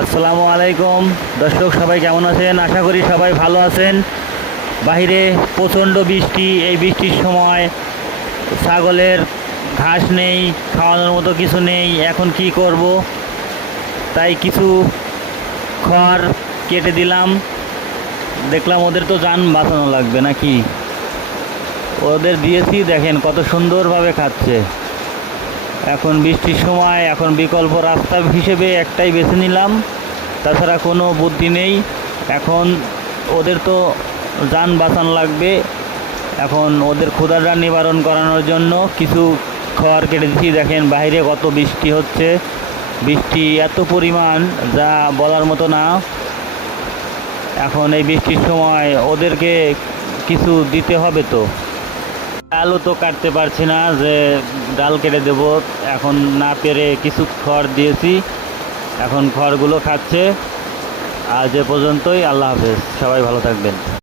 আসসালামু আলাইকুম দর্শক, সবাই কেমন আছেন? আশা করি সবাই ভালো আছেন। বাইরে প্রচণ্ড বৃষ্টি। এই বৃষ্টির সময় ছাগলের ঘাস নেই, খাওয়ানোর মতো কিছু নেই। এখন কি করব, তাই কিছু খড় কেটে দিলাম। দেখলাম ওদের তো জান বাঁচানো লাগবে নাকি, ওদের দিয়েছি, দেখেন কত সুন্দরভাবে খাচ্ছে। এখন বৃষ্টির সময়, এখন বিকল্প রাস্তা হিসেবে একটাই বেছে নিলাম, তাছাড়া কোনো বুদ্ধি নেই। এখন ওদের তো যান বাঁচানো লাগবে। এখন ওদের ক্ষুধাটা নিবারণ করানোর জন্য কিছু খড় কেটে দিচ্ছি। দেখেন বাইরে কত বৃষ্টি হচ্ছে, বৃষ্টি এত পরিমাণ যা বলার মতো না। এখন এই বৃষ্টির সময় ওদেরকে কিছু দিতে হবে। তো ডালও তো কাটতে পারছি না যে ডাল কেটে দেব, এখন না পেরে কিছু খড় দিয়েছি। এখন খড়গুলো খাচ্ছে। আজ এ পর্যন্তই। আল্লাহ হাফেজ, সবাই ভালো থাকবেন।